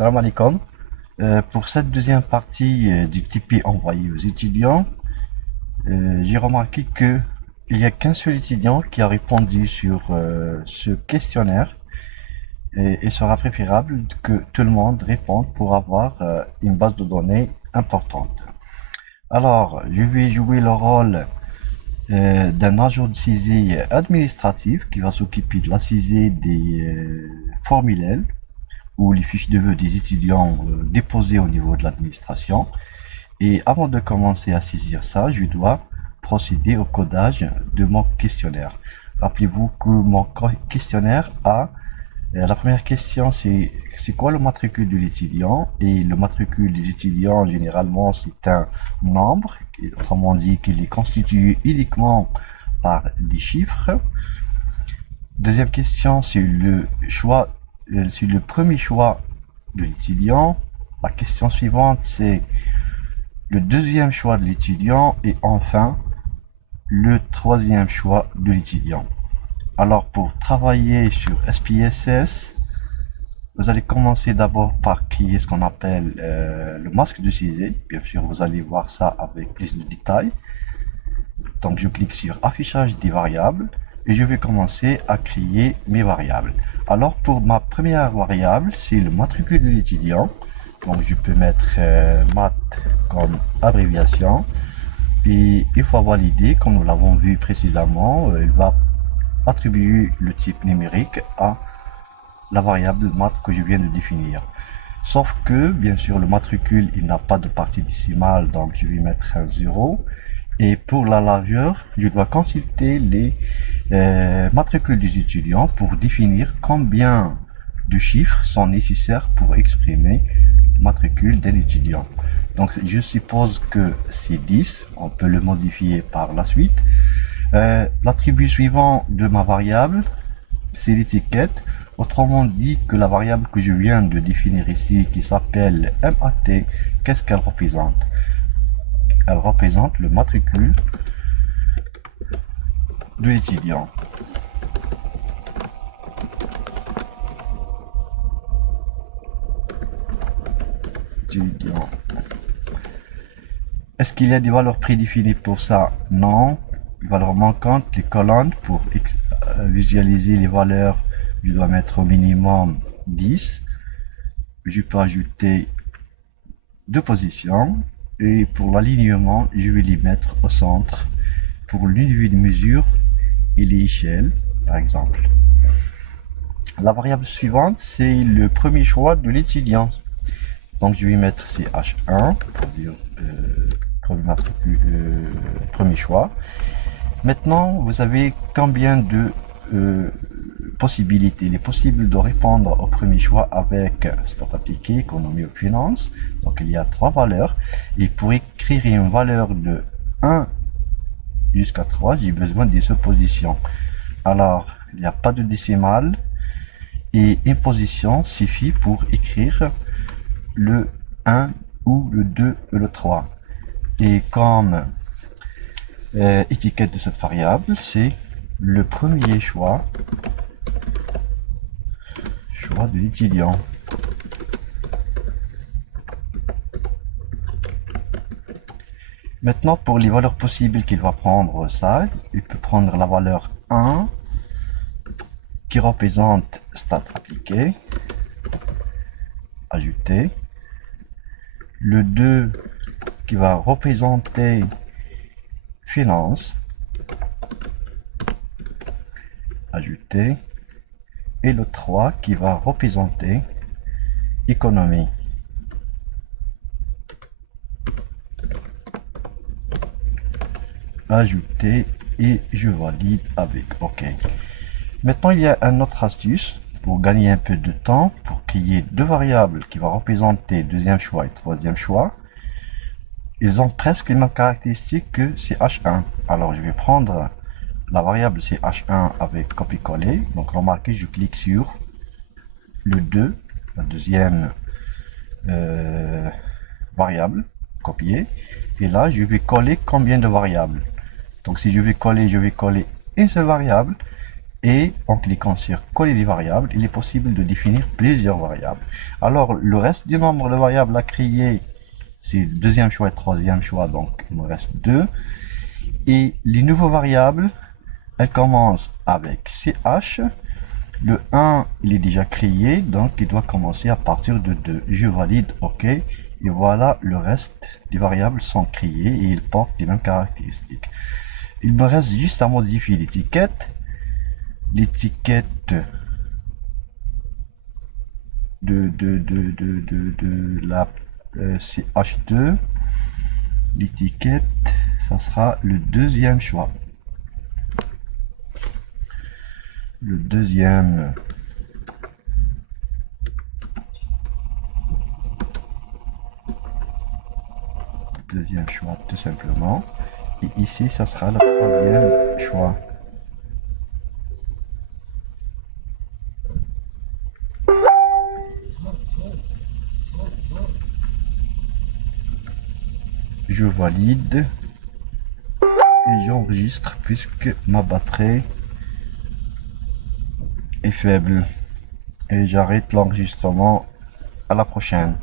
Salam alaikum. Pour cette deuxième partie du Tipeee envoyé aux étudiants, j'ai remarqué que il n'y a qu'un seul étudiant qui a répondu sur ce questionnaire et il sera préférable que tout le monde réponde pour avoir une base de données importante. Alors, je vais jouer le rôle d'un agent de saisie administratif qui va s'occuper de la saisie des formulaires ou les fiches de vœux des étudiants déposées au niveau de l'administration. Et avant de commencer à saisir ça, je dois procéder au codage de mon questionnaire. Rappelez-vous que mon questionnaire a la première question, c'est quoi le matricule de l'étudiant? Et le matricule des étudiants, généralement, c'est un nombre, autrement dit qu'il est constitué uniquement par des chiffres. Deuxième question, c'est le premier choix de l'étudiant. La question suivante, c'est le deuxième choix de l'étudiant et enfin le troisième choix de l'étudiant. Alors pour travailler sur SPSS, vous allez commencer d'abord par créer ce qu'on appelle le masque de saisie. Bien sûr, vous allez voir ça avec plus de détails. Donc je clique sur affichage des variables et je vais commencer à créer mes variables. Alors pour ma première variable, c'est le matricule de l'étudiant. Donc je peux mettre math comme abréviation. Et une fois validé, comme nous l'avons vu précédemment, il va attribuer le type numérique à la variable math que je viens de définir. Sauf que, bien sûr, le matricule, il n'a pas de partie décimale, donc je vais mettre un 0. Et pour la largeur, je dois consulter les matricules des étudiants pour définir combien de chiffres sont nécessaires pour exprimer le matricule d'un étudiant. Donc je suppose que c'est 10, on peut le modifier par la suite. L'attribut suivant de ma variable, c'est l'étiquette. Autrement dit que la variable que je viens de définir ici, qui s'appelle MAT, qu'est-ce qu'elle représente? Elle représente le matricule de l'étudiant. Est-ce qu'il y a des valeurs prédéfinies pour ça? Non. Les valeurs manquantes, les colonnes, pour visualiser les valeurs, je dois mettre au minimum 10. Je peux ajouter deux positions. Et pour l'alignement, je vais les mettre au centre pour l'unité de mesure et les échelles, par exemple. La variable suivante, c'est le premier choix de l'étudiant. Donc je vais mettre CH1 pour dire premier choix. Maintenant, vous avez combien de possibilités? Il est possible de répondre au premier choix avec stat appliqué, économie ou finance. Donc il y a trois valeurs. Et pour écrire une valeur de 1 jusqu'à 3, j'ai besoin des suppositions. Alors, il n'y a pas de décimale et une position suffit pour écrire le 1 ou le 2 ou le 3. Et comme étiquette de cette variable, c'est le premier choix de l'étudiant. Maintenant, pour les valeurs possibles qu'il va prendre ça, il peut prendre la valeur 1 qui représente stat appliqué, ajouter, le 2 qui va représenter finance, ajouter, et le 3 qui va représenter économie. Ajouter et je valide avec OK. Maintenant, il y a une autre astuce pour gagner un peu de temps, pour créer deux variables qui vont représenter deuxième choix et troisième choix. Ils ont presque les mêmes caractéristiques que CH1. Alors, je vais prendre la variable CH1 avec copier-coller. Donc, remarquez, je clique sur le 2, la deuxième variable, copier. Et là, je vais coller combien de variables. Donc, si je vais coller une seule variable. Et en cliquant sur coller les variables, il est possible de définir plusieurs variables. Alors, le reste du nombre de variables à créer, c'est le deuxième choix et troisième choix, donc il me reste 2. Et les nouveaux variables, elles commencent avec CH. Le 1, il est déjà créé, donc il doit commencer à partir de 2. Je valide OK. Et voilà, le reste des variables sont créées et ils portent les mêmes caractéristiques. Il me reste juste à modifier l'étiquette. L'étiquette de la CH2. L'étiquette, ça sera le deuxième choix. Le deuxième choix tout simplement. Et ici, ça sera le troisième choix. Je valide et j'enregistre puisque ma batterie est faible. Et j'arrête l'enregistrement. À la prochaine.